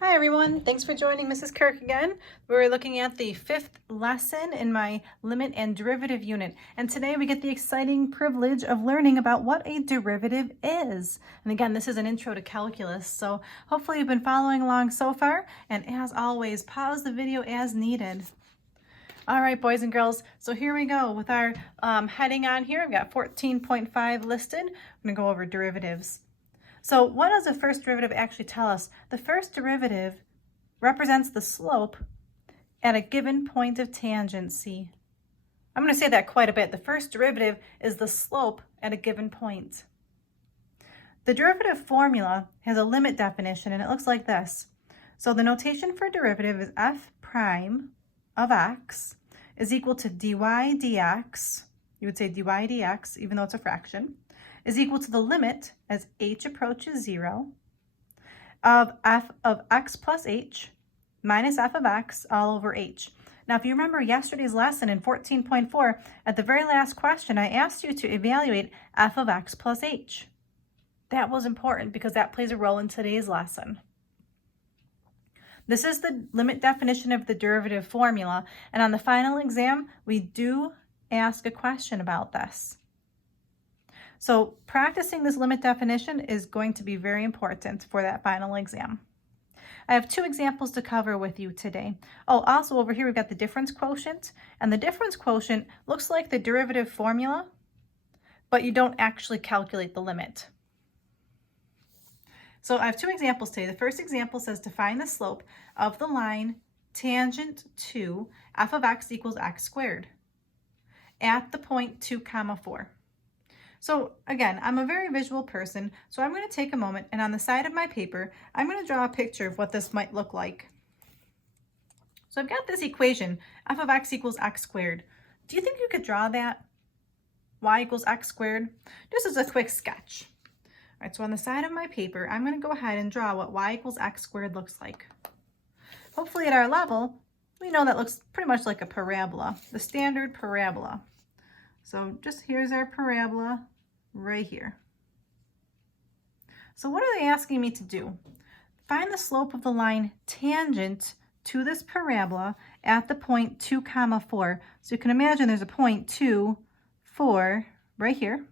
Hi everyone, thanks for joining Mrs. Kirk again. We're looking at the fifth lesson in my limit and derivative unit. And today we get the exciting privilege of learning about what a derivative is. And again, this is an intro to calculus, so hopefully you've been following along so far. And as always, pause the video as needed. All right, boys and girls, so here we go with our heading on here. I've got 14.5 listed. I'm gonna go over derivatives. So what does the first derivative actually tell us? The first derivative represents the slope at a given point of tangency. I'm going to say that quite a bit. The first derivative is the slope at a given point. The derivative formula has a limit definition, and it looks like this. So the notation for derivative is f prime of x is equal to dy dx. You would say dy dx, even though it's a fraction, is equal to the limit as h approaches 0 of f of x plus h minus f of x all over h. Now, if you remember yesterday's lesson in 14.4, at the very last question, I asked you to evaluate f of x plus h. That was important because that plays a role in today's lesson. This is the limit definition of the derivative formula, and on the final exam, we do ask a question about this. So practicing this limit definition is going to be very important for that final exam. I have two examples to cover with you today. Oh, also over here we've got the difference quotient, and the difference quotient looks like the derivative formula, but you don't actually calculate the limit. So I have two examples today. The first example says to find the slope of the line tangent to f of x equals x squared at the point 2, 4. So again, I'm a very visual person, so I'm going to take a moment and on the side of my paper, I'm going to draw a picture of what this might look like. So I've got this equation, f of x equals x squared. Do you think you could draw that? Y equals x squared? Just as a quick sketch. All right, so on the side of my paper, I'm going to go ahead and draw what y equals x squared looks like. Hopefully at our level, we know that looks pretty much like a parabola, the standard parabola. So just here's our parabola right here. So what are they asking me to do? Find the slope of the line tangent to this parabola at the point 2, 4. So you can imagine there's a point 2, 4 right here.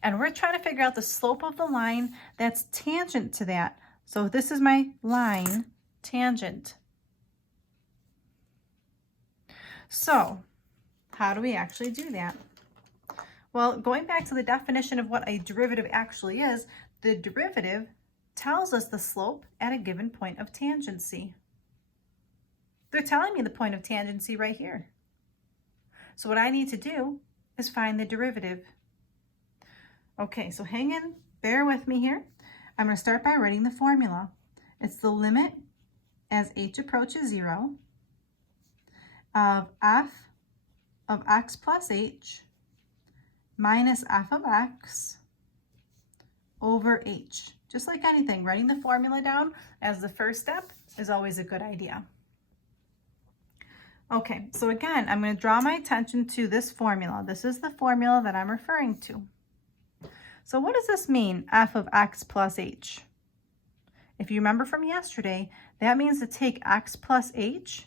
And we're trying to figure out the slope of the line that's tangent to that. So this is my line tangent. So how do we actually do that? Well, going back to the definition of what a derivative actually is, the derivative tells us the slope at a given point of tangency. They're telling me the point of tangency right here. So what I need to do is find the derivative. Okay, so hang in, bear with me here. I'm going to start by writing the formula. It's the limit as h approaches 0 of f of x plus h minus f of x over h. Just like anything, writing the formula down as the first step is always a good idea. Okay, so again, I'm going to draw my attention to this formula. This is the formula that I'm referring to. So what does this mean, f of x plus h? If you remember from yesterday, that means to take x plus h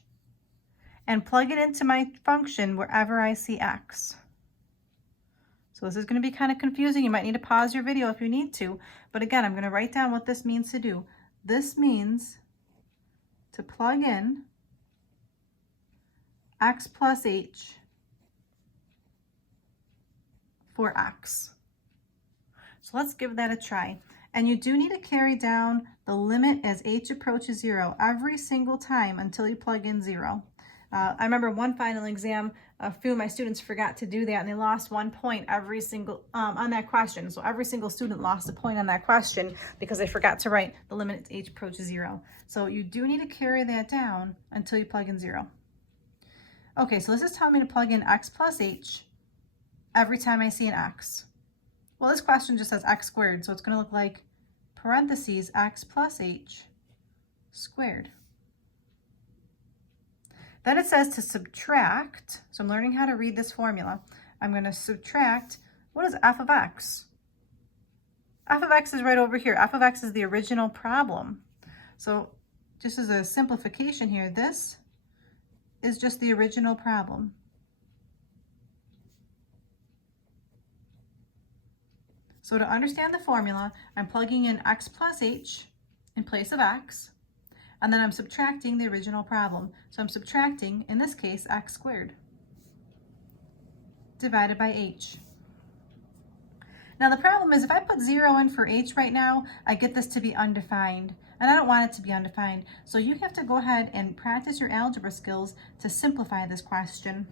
and plug it into my function wherever I see x. So this is going to be kind of confusing. You might need to pause your video if you need to. But again, I'm going to write down what this means to do. This means to plug in x plus h for x. So let's give that a try. And you do need to carry down the limit as h approaches 0 every single time until you plug in 0. I remember one final exam, a few of my students forgot to do that and they lost 1 point every single on that question. So every single student lost a point on that question because they forgot to write the limit as h approaches 0. So you do need to carry that down until you plug in 0. Okay, so this is telling me to plug in x plus h every time I see an x. Well, this question just says x squared, so it's going to look like parentheses x plus h squared. Then it says to subtract, so I'm learning how to read this formula. I'm going to subtract, what is f of x? F of x is right over here. F of x is the original problem. So just as a simplification here, this is just the original problem. So to understand the formula, I'm plugging in x plus h in place of x, and then I'm subtracting the original problem. So I'm subtracting, in this case, x squared divided by h. Now the problem is if I put 0 in for h right now, I get this to be undefined, and I don't want it to be undefined. So you have to go ahead and practice your algebra skills to simplify this question.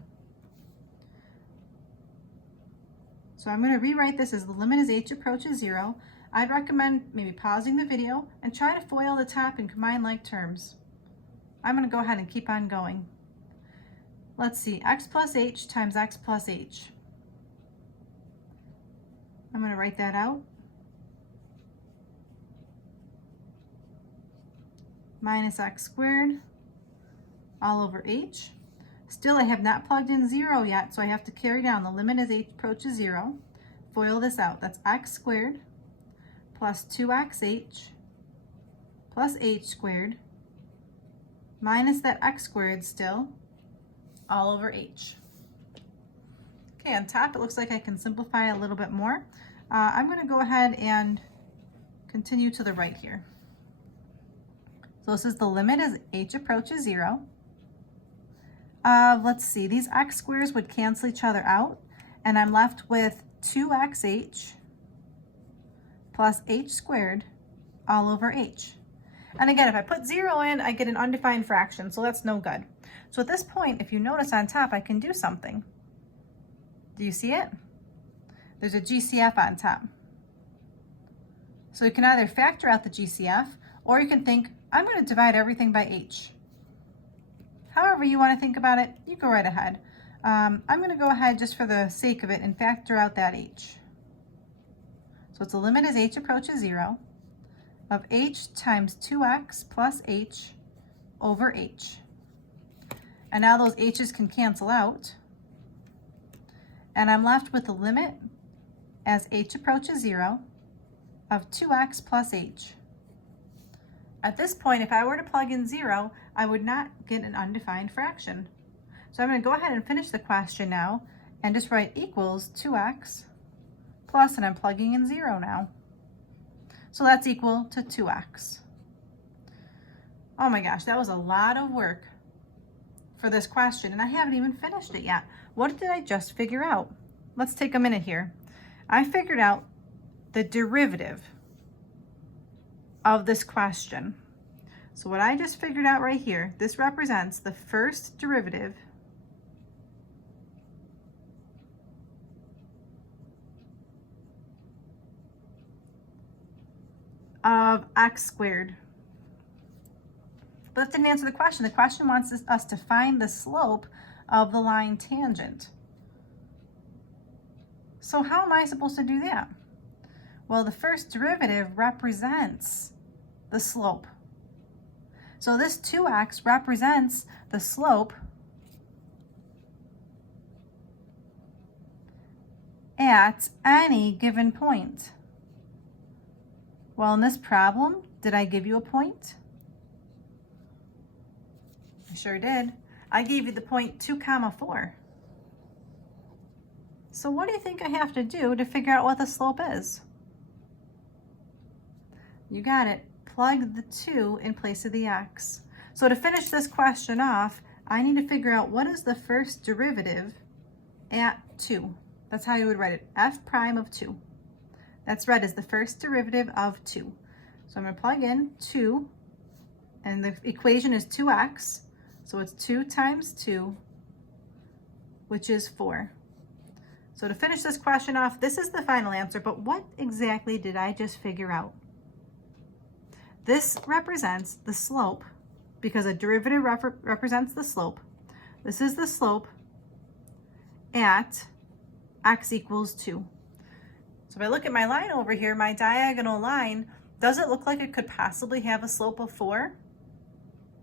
So I'm going to rewrite this as the limit as h approaches 0. I'd recommend maybe pausing the video and try to FOIL the top and combine like terms. I'm going to go ahead and keep on going. Let's see, x plus h times x plus h. I'm going to write that out. Minus x squared all over h. Still, I have not plugged in 0 yet, so I have to carry down the limit as h approaches 0. FOIL this out. That's x squared plus 2xh plus h squared minus that x squared still all over h. Okay, on top it looks like I can simplify a little bit more. I'm going to go ahead and continue to the right here. So this is the limit as h approaches 0. Let's see, these x squares would cancel each other out, and I'm left with 2xh plus h squared all over h. And again, if I put 0 in, I get an undefined fraction, so that's no good. So at this point, if you notice on top, I can do something. Do you see it? There's a GCF on top. So you can either factor out the GCF, or you can think, I'm going to divide everything by h. However you want to think about it, you go right ahead. I'm going to go ahead just for the sake of it and factor out that h. So it's a limit as h approaches 0 of h times 2x plus h over h. And now those h's can cancel out. And I'm left with the limit as h approaches 0 of 2x plus h. At this point, if I were to plug in 0, I would not get an undefined fraction. So I'm going to go ahead and finish the question now and just write equals 2x plus, and I'm plugging in 0 now. So that's equal to 2x. Oh my gosh, that was a lot of work for this question, and I haven't even finished it yet. What did I just figure out? Let's take a minute here. I figured out the derivative of this question. So what I just figured out right here, this represents the first derivative of x squared. But that didn't answer the question. The question wants us to find the slope of the line tangent. So how am I supposed to do that? Well, the first derivative represents the slope. So this 2x represents the slope at any given point. Well, in this problem, did I give you a point? I sure did. I gave you the point 2, 4. So what do you think I have to do to figure out what the slope is? You got it. Plug the 2 in place of the x. So to finish this question off, I need to figure out what is the first derivative at 2. That's how you would write it, f prime of 2. That's read as the first derivative of 2. So I'm going to plug in 2, and the equation is 2x. So it's 2 times 2, which is 4. So to finish this question off, this is the final answer, but what exactly did I just figure out? This represents the slope, because a derivative represents the slope. This is the slope at x equals 2. So if I look at my line over here, my diagonal line, does it look like it could possibly have a slope of 4?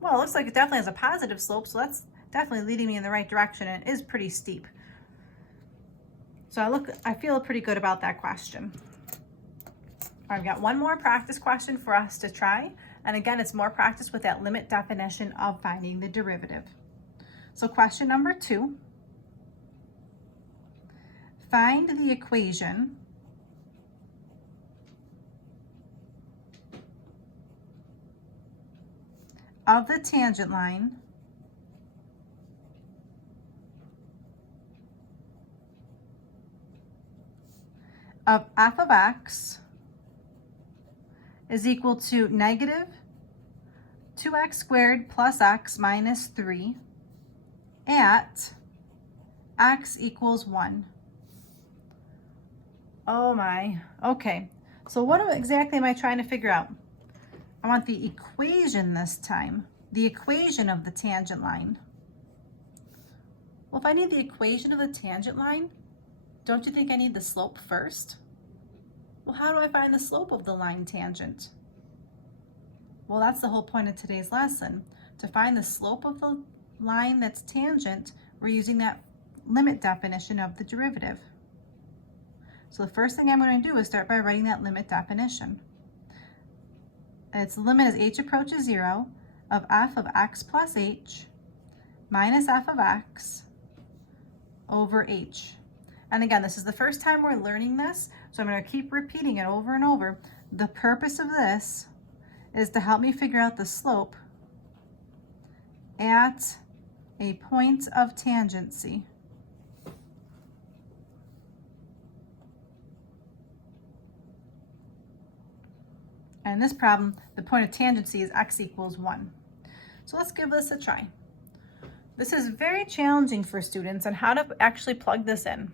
Well, it looks like it definitely has a positive slope, so that's definitely leading me in the right direction, and it is pretty steep. So I feel pretty good about that question. I've got one more practice question for us to try, And again, it's more practice with that limit definition of finding the derivative. So question number 2, find the equation of the tangent line of f of x is equal to negative 2x squared plus x minus 3 at x equals 1. Oh my, okay. So what exactly am I trying to figure out? I want the equation this time, the equation of the tangent line. Well, if I need the equation of the tangent line, don't you think I need the slope first? Well, how do I find the slope of the line tangent? Well, that's the whole point of today's lesson. To find the slope of the line that's tangent, we're using that limit definition of the derivative. So the first thing I'm going to do is start by writing that limit definition. Its limit as h approaches 0 of f of x plus h minus f of x over h. And again, this is the first time we're learning this, so I'm going to keep repeating it over and over. The purpose of this is to help me figure out the slope at a point of tangency. And in this problem, the point of tangency is x equals 1. So let's give this a try. This is very challenging for students on how to actually plug this in.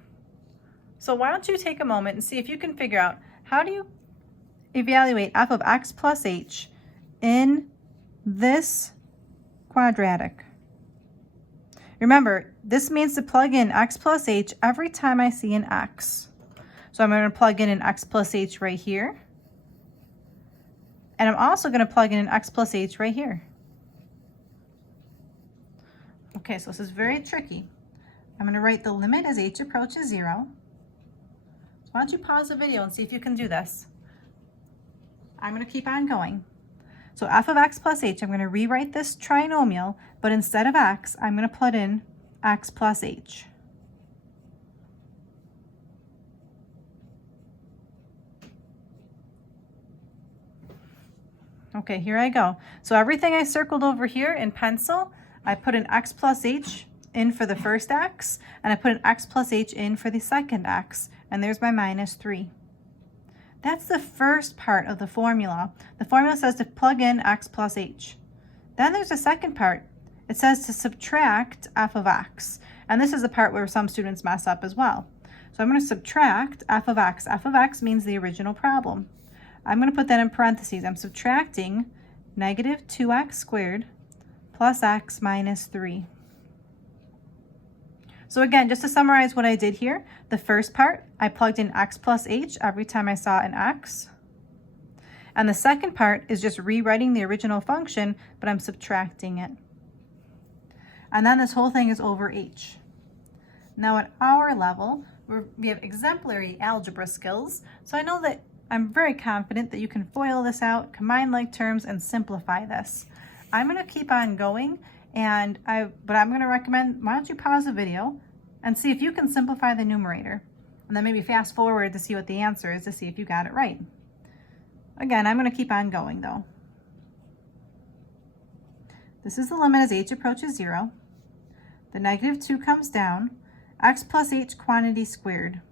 So why don't you take a moment and see if you can figure out how do you evaluate f of x plus h in this quadratic. Remember, this means to plug in x plus h every time I see an x. So I'm going to plug in an x plus h right here. And I'm also going to plug in an x plus h right here. Okay, so this is very tricky. I'm going to write the limit as h approaches 0. So why don't you pause the video and see if you can do this. I'm going to keep on going. So f of x plus h, I'm going to rewrite this trinomial, but instead of x, I'm going to put in x plus h. Okay, here I go. So everything I circled over here in pencil, I put an x plus h in for the first x, and I put an x plus h in for the second x, and there's my minus 3. That's the first part of the formula. The formula says to plug in x plus h. Then there's a second part. It says to subtract f of x, and this is the part where some students mess up as well. So I'm going to subtract f of x. F of x means the original problem. I'm going to put that in parentheses. I'm subtracting negative 2x squared plus x minus 3. So again, just to summarize what I did here, the first part, I plugged in x plus h every time I saw an x. And the second part is just rewriting the original function, but I'm subtracting it. And then this whole thing is over h. Now at our level, we have exemplary algebra skills, so I know that I'm very confident that you can FOIL this out, combine like terms, and simplify this. I'm going to keep on going, but I'm going to recommend, why don't you pause the video and see if you can simplify the numerator, and then maybe fast forward to see what the answer is to see if you got it right. Again, I'm going to keep on going though. This is the limit as h approaches 0. The negative 2 comes down, x plus h quantity squared.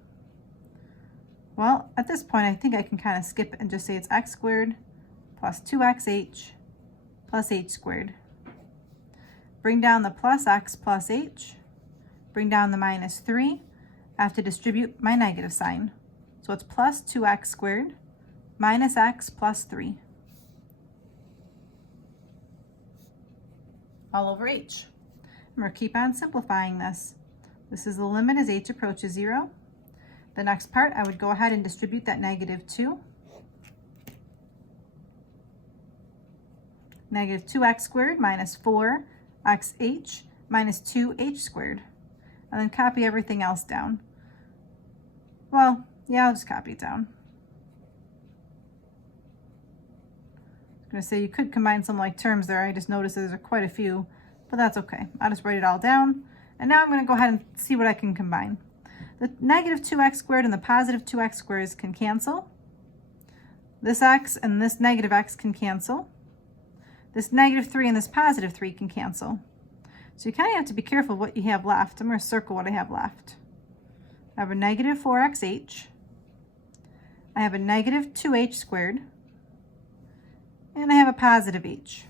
Well, at this point, I think I can kind of skip it and just say it's x squared plus 2xh plus h squared. Bring down the plus x plus h, bring down the minus 3. I have to distribute my negative sign. So it's plus 2x squared minus x plus 3. All over h. And we'll keep on simplifying this. This is the limit as h approaches 0. The next part, I would go ahead and distribute that negative 2. Negative 2x squared minus 4xh minus 2h squared. And then copy everything else down. Well, yeah, I'll just copy it down. I'm going to say you could combine some like terms there. I just noticed there's quite a few, but that's okay. I'll just write it all down. And now I'm going to go ahead and see what I can combine. The negative 2x squared and the positive 2x squares can cancel. This x and this negative x can cancel. This negative 3 and this positive 3 can cancel. So you kind of have to be careful what you have left. I'm going to circle what I have left. I have a negative 4xh. I have a negative 2h squared. And I have a positive h.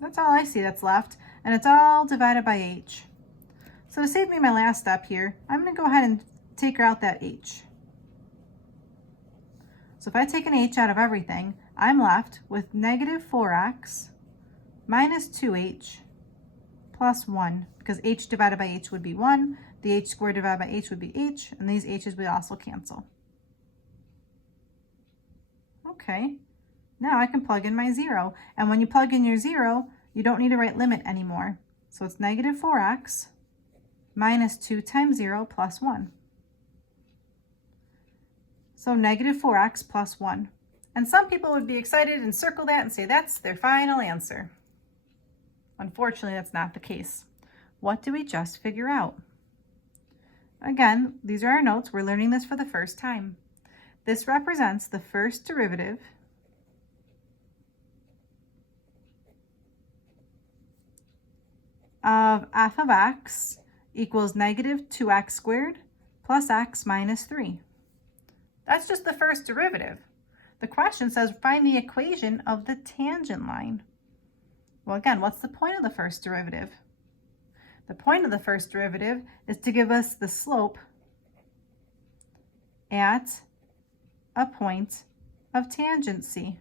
That's all I see that's left. And it's all divided by h. So to save me my last step here, I'm going to go ahead and take out that h. So if I take an h out of everything, I'm left with negative 4x minus 2h plus 1, because h divided by h would be 1, the h squared divided by h would be h, and these h's would also cancel. Okay, now I can plug in my 0, and when you plug in your 0, you don't need to write limit anymore. So it's negative 4x minus 2 times 0 plus 1. So negative 4x plus 1. And some people would be excited and circle that and say that's their final answer. Unfortunately, that's not the case. What do we just figure out? Again, these are our notes. We're learning this for the first time. This represents the first derivative of f of x equals negative 2x squared plus x minus 3. That's just the first derivative. The question says find the equation of the tangent line. Well, again, what's the point of the first derivative? The point of the first derivative is to give us the slope at a point of tangent C.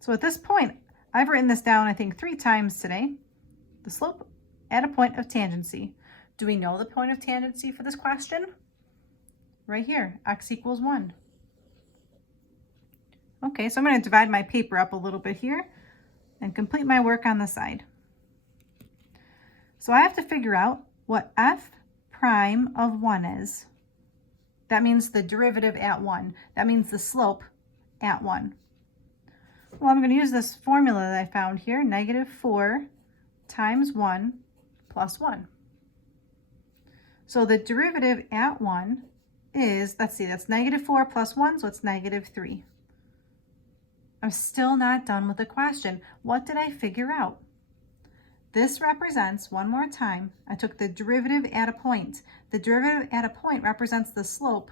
So at this point, I've written this down, I think, 3 times today. The slope at a point of tangency. Do we know the point of tangency for this question? Right here, x equals 1. Okay, so I'm going to divide my paper up a little bit here and complete my work on the side. So I have to figure out what f prime of 1 is. That means the derivative at 1. That means the slope at 1. Well, I'm going to use this formula that I found here, negative 4 times 1 plus 1. So the derivative at 1 is, let's see, that's negative 4 plus 1, so it's negative 3. I'm still not done with the question. What did I figure out? This represents, one more time, I took the derivative at a point. The derivative at a point represents the slope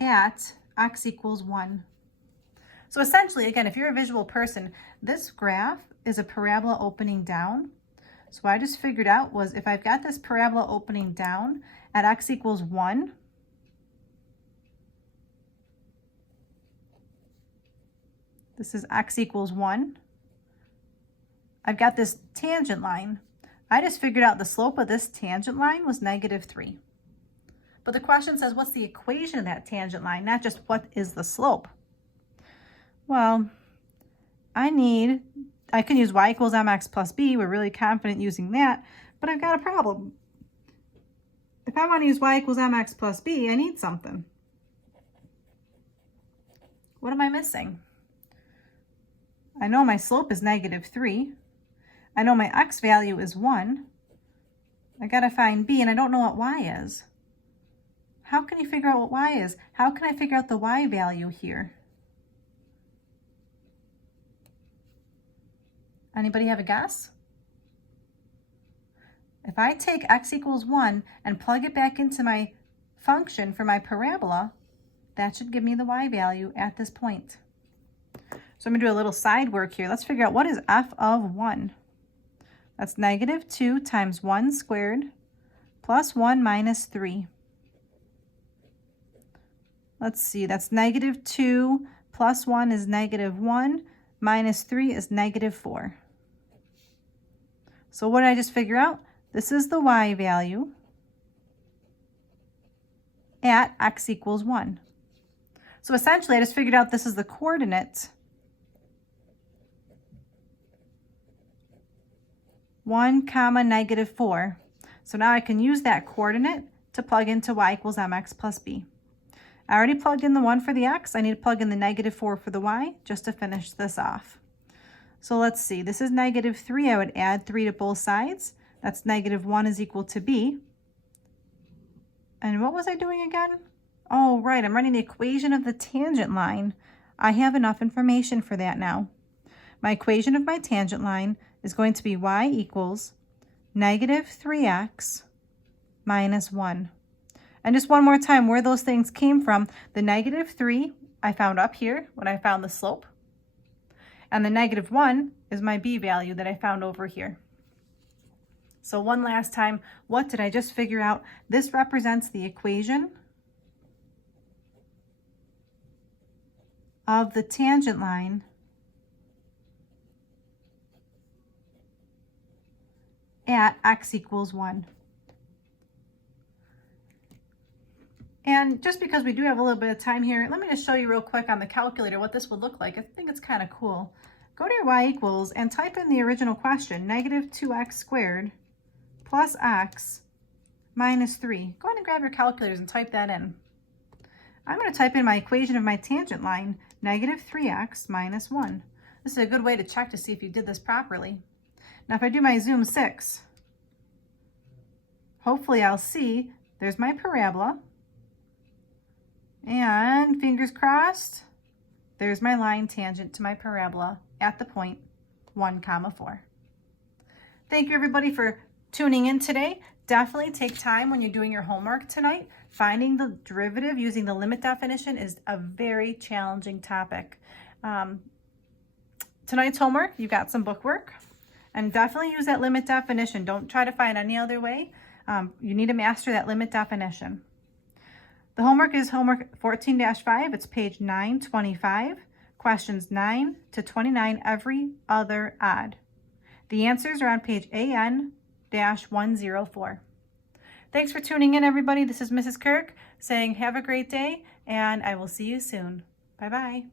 at x equals 1. So essentially, again, if you're a visual person, this graph is a parabola opening down. So what I just figured out was if I've got this parabola opening down at x equals 1, this is x equals 1. I've got this tangent line. I just figured out the slope of this tangent line was negative 3. But the question says, what's the equation of that tangent line, not just what is the slope? Well, I can use y equals mx plus b. We're really confident using that, but I've got a problem. If I want to use y equals mx plus b, I need something. What am I missing? I know my slope is negative 3. I know my x value is 1. I got to find b, and I don't know what y is. How can you figure out what y is? How can I figure out the y value here? Anybody have a guess? If I take x equals 1 and plug it back into my function for my parabola, that should give me the y value at this point. So I'm going to do a little side work here. Let's figure out what is f of 1. That's negative 2 times 1 squared plus 1 minus 3. Let's see, that's negative 2 plus 1 is negative 1, minus 3 is negative 4. So what did I just figure out? This is the y value at x equals 1. So essentially, I just figured out this is the coordinate 1 comma negative 4. So now I can use that coordinate to plug into y equals mx plus b. I already plugged in the 1 for the x. I need to plug in the -4 for the y just to finish this off. So let's see. This is -3. I would add 3 to both sides. That's -1 is equal to b. And what was I doing again? Oh, right. I'm writing the equation of the tangent line. I have enough information for that now. My equation of my tangent line is going to be y equals -3x minus 1. And just one more time, where those things came from, the -3 I found up here when I found the slope. And the -1 is my b value that I found over here. So one last time, what did I just figure out? This represents the equation of the tangent line at x equals 1. And just because we do have a little bit of time here, let me just show you real quick on the calculator what this would look like. I think it's kind of cool. Go to your y equals and type in the original question, -2x squared plus x minus 3. Go ahead and grab your calculators and type that in. I'm going to type in my equation of my tangent line, -3x minus 1. This is a good way to check to see if you did this properly. Now if I do my zoom 6, hopefully I'll see there's my parabola. And fingers crossed, there's my line tangent to my parabola at the point 1, 4. Thank you everybody for tuning in today. Definitely take time when you're doing your homework tonight. Finding the derivative using the limit definition is a very challenging topic. Tonight's homework, you got some book work, and definitely use that limit definition. Don't try to find any other way. You need to master that limit definition. The homework is homework 14-5. It's page 925, questions 9 to 29, every other odd. The answers are on page AN-104. Thanks for tuning in, everybody. This is Mrs. Kirk saying have a great day, and I will see you soon. Bye-bye.